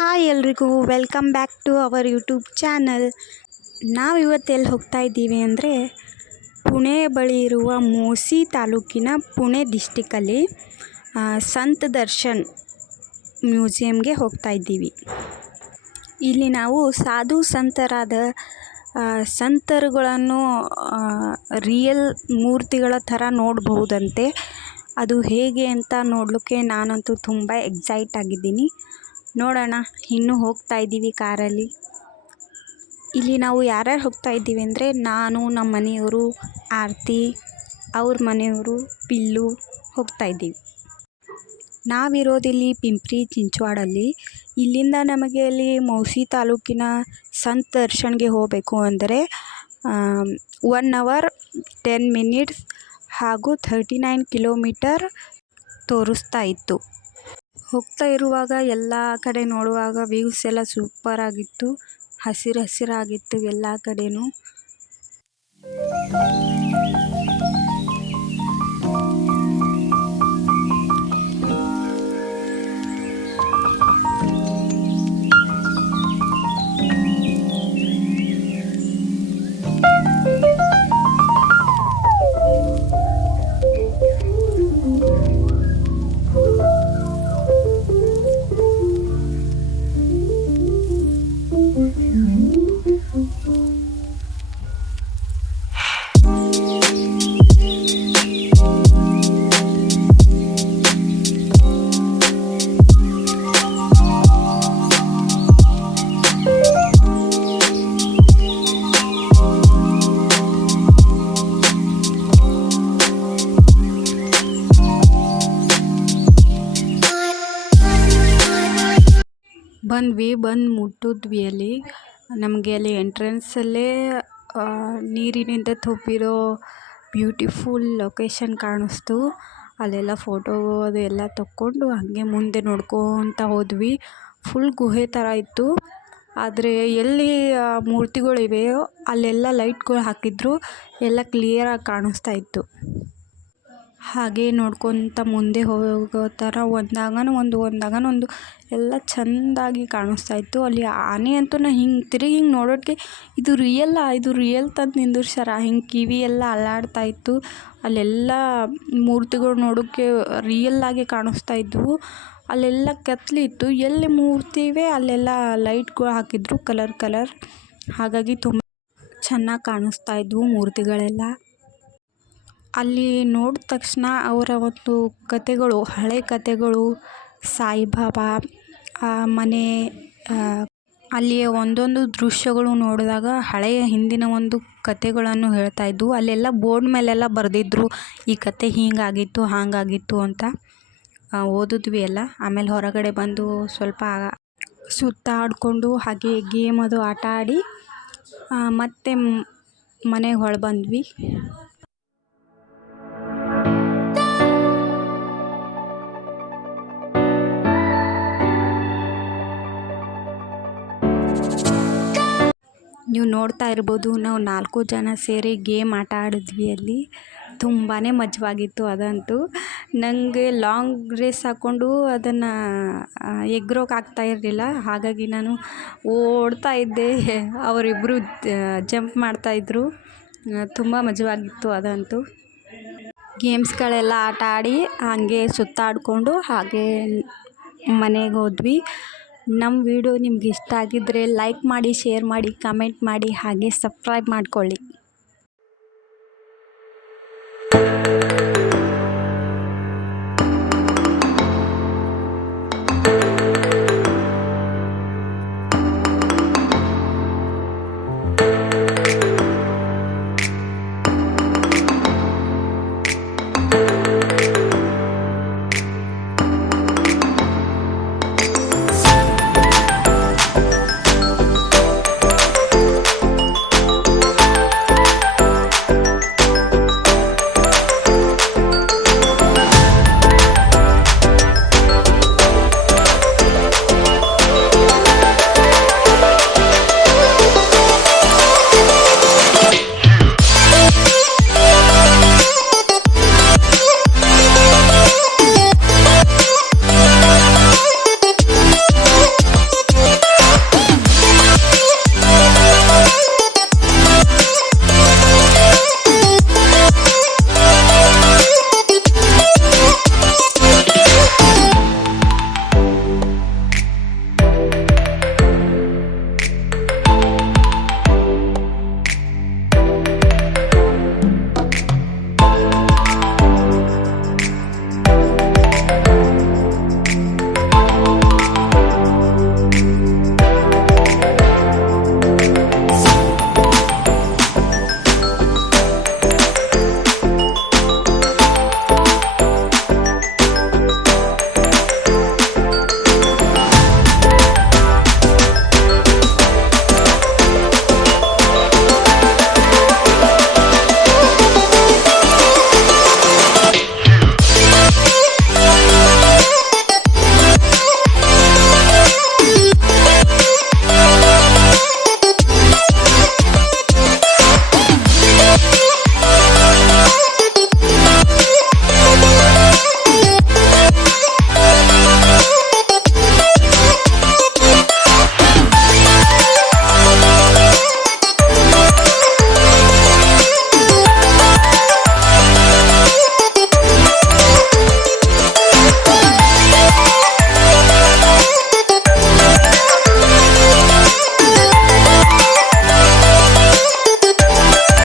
Hi ಎಲ್ರಿಗೂ welcome back to our YouTube channel. ನಾವು ಇವತ್ತು ಎಲ್ಲಿ ಹೋಗ್ತಾ ಇದ್ದೀವಿ ಅಂದರೆ ಪುಣೆ ಬಳಿ ಇರುವ ಮೂಸಿ ತಾಲೂಕಿನ ಪುಣೆ ಡಿಸ್ಟಿಕಲ್ಲಿ ಸಂತ್ ದರ್ಶನ್ ಮ್ಯೂಸಿಯಮ್ಗೆ ಹೋಗ್ತಾ ಇದ್ದೀವಿ. ಇಲ್ಲಿ ನಾವು ಸಾಧು ಸಂತರಾದ ಸಂತರುಗಳನ್ನು ರಿಯಲ್ ಮೂರ್ತಿಗಳ ಥರ ನೋಡಬಹುದಂತೆ. ಅದು ಹೇಗೆ ಅಂತ ನೋಡಲಿಕ್ಕೆ ನಾನಂತೂ ತುಂಬ ಎಕ್ಸೈಟ್ ಆಗಿದ್ದೀನಿ. ನೋಡೋಣ, ಇನ್ನೂ ಹೋಗ್ತಾ ಇದ್ದೀವಿ ಕಾರಲ್ಲಿ. ಇಲ್ಲಿ ನಾವು ಯಾರ್ಯಾರು ಹೋಗ್ತಾ ಇದ್ದೀವಿ ಅಂದರೆ ನಾನು, ನಮ್ಮ ಮನೆಯವರು, ಆರತಿ, ಅವ್ರ ಮನೆಯವರು, ಪಿಲ್ಲು ಹೋಗ್ತಾ ಇದ್ದೀವಿ. ನಾವಿರೋದಿಲ್ಲಿ ಪಿಂಪ್ರಿ ಚಿಂಚವಾಡಲ್ಲಿ. ಇಲ್ಲಿಂದ ನಮಗೆ ಅಲ್ಲಿ ಮೂಸಿ ತಾಲೂಕಿನ ಸಂತ್ ದರ್ಶನ್ಗೆ ಹೋಗಬೇಕು ಅಂದರೆ 1 hour 10 minutes ಹಾಗೂ 39 ಕಿಲೋಮೀಟರ್ ತೋರಿಸ್ತಾ ಇತ್ತು. ಹೋಗ್ತಾ ಇರುವಾಗ ಎಲ್ಲ ಕಡೆ ನೋಡುವಾಗ ವ್ಯೂಸ್ ಎಲ್ಲ ಸೂಪರ್ ಆಗಿತ್ತು. ಹಸಿರಾಗಿತ್ತು ಎಲ್ಲ ಕಡೆನೂ. ಬಂದು ಮುಟ್ಟಿದ್ವಿ. ಅಲ್ಲಿ ನಮಗೆ ಅಲ್ಲಿ ಎಂಟ್ರೆನ್ಸಲ್ಲೇ ನೀರಿನಿಂದ ತುಂಬಿರೋ ಬ್ಯೂಟಿಫುಲ್ ಲೊಕೇಶನ್ ಕಾಣಿಸ್ತು. ಅಲ್ಲೆಲ್ಲ ಫೋಟೋ ಅದು ಎಲ್ಲ ತಕ್ಕೊಂಡು ಹಾಗೆ ಮುಂದೆ ನೋಡ್ಕೊತ ಹೋದ್ವಿ. ಫುಲ್ ಗುಹೆ ಥರ ಇತ್ತು. ಆದರೆ ಎಲ್ಲಿ ಮೂರ್ತಿಗಳಿವೆಯೋ ಅಲ್ಲೆಲ್ಲ ಲೈಟ್ಗಳು ಹಾಕಿದ್ರು, ಎಲ್ಲ ಕ್ಲಿಯರಾಗಿ ಕಾಣಿಸ್ತಾ ಇತ್ತು. ಹಾಗೆ ನೋಡ್ಕೊತ ಮುಂದೆ ಹೋಗೋ ಥರ ಒಂದಾಗನ ಎಲ್ಲ ಚೆಂದಾಗಿ ಕಾಣಿಸ್ತಾ ಇತ್ತು. ಅಲ್ಲಿ ಆನೆ ಅಂತೂ ಹಿಂಗೆ ತಿರುಗಿ ನೋಡೋಕ್ಕೆ ಇದು ರಿಯಲ್ ತಂದು ನಿಂದಿರ್ಸ್ಯಾರ. ಹಿಂಗೆ ಕಿವಿ ಎಲ್ಲ ಅಲ್ಲಾಡ್ತಾ ಇತ್ತು. ಅಲ್ಲೆಲ್ಲ ಮೂರ್ತಿಗಳು ನೋಡೋಕ್ಕೆ ರಿಯಲ್ಲಾಗಿ ಕಾಣಿಸ್ತಾ ಇದ್ವು. ಅಲ್ಲೆಲ್ಲ ಕತ್ಲಿತ್ತು. ಎಲ್ಲಿ ಮೂರ್ತಿ ಇವೆ ಅಲ್ಲೆಲ್ಲ ಲೈಟ್ಗಳು ಹಾಕಿದ್ರು ಕಲರ್. ಹಾಗಾಗಿ ತುಂಬ ಚೆನ್ನಾಗಿ ಕಾಣಿಸ್ತಾ ಇದ್ವು ಮೂರ್ತಿಗಳೆಲ್ಲ. ಅಲ್ಲಿ ನೋಡಿದ ತಕ್ಷಣ ಅವರ ಒಂದು ಕತೆಗಳು, ಹಳೆ ಕತೆಗಳು, ಸಾಯಿಬಾಬಾ ಮನೆ, ಅಲ್ಲಿಯ ಒಂದೊಂದು ದೃಶ್ಯಗಳು ನೋಡಿದಾಗ ಹಳೆಯ ಹಿಂದಿನ ಒಂದು ಕತೆಗಳನ್ನು ಹೇಳ್ತಾ ಇದ್ವು. ಅಲ್ಲೆಲ್ಲ ಬೋರ್ಡ್ ಮೇಲೆಲ್ಲ ಬರೆದಿದ್ರು, ಈ ಕತೆ ಹೀಗಾಗಿತ್ತು ಹಾಗಾಗಿತ್ತು ಅಂತ. ಓದಿದ್ವಿ ಎಲ್ಲ. ಆಮೇಲೆ ಹೊರಗಡೆ ಬಂದು ಸ್ವಲ್ಪ ಸುತ್ತಾಡಿಕೊಂಡು ಹಾಗೆ ಗೇಮ್ ಅದು ಆಟ ಆಡಿ ಮತ್ತೆ ಮನೆಗೆ ಬಂದ್ವಿ. ನೀವು ನೋಡ್ತಾ ಇರ್ಬೋದು, ನಾವು 4 ಜನ ಸೇರಿ ಗೇಮ್ ಆಟ ಆಡಿದ್ವಿ ಅಲ್ಲಿ. ತುಂಬಾ ಮಜವಾಗಿತ್ತು ಅದಂತೂ. ನನಗೆ ಲಾಂಗ್ ರೇಸ್ ಹಾಕ್ಕೊಂಡು ಅದನ್ನು ಎಗ್ರೋಕೆ ಆಗ್ತಾ ಇರಲಿಲ್ಲ. ಹಾಗಾಗಿ ನಾನು ಓಡ್ತಾ ಇದ್ದೆ, ಅವರಿಬ್ಬರು ಜಂಪ್ ಮಾಡ್ತಾಯಿದ್ರು. ತುಂಬ ಮಜವಾಗಿತ್ತು ಅದಂತೂ. ಗೇಮ್ಸ್ಗಳೆಲ್ಲ ಆಟ ಆಡಿ ಹಾಗೆ ಸುತ್ತಾಡಿಕೊಂಡು ಹಾಗೆ ಮನೆಗೆ ಹೋದ್ವಿ. ನಮ್ಮ ವಿಡಿಯೋ ನಿಮ್ಗೆ ಇಷ್ಟ ಆಗಿದ್ದರೆ ಲೈಕ್ ಮಾಡಿ, ಶೇರ್ ಮಾಡಿ, ಕಮೆಂಟ್ ಮಾಡಿ, ಹಾಗೆ ಸಬ್ಸ್ಕ್ರೈಬ್ ಮಾಡ್ಕೊಳ್ಳಿ.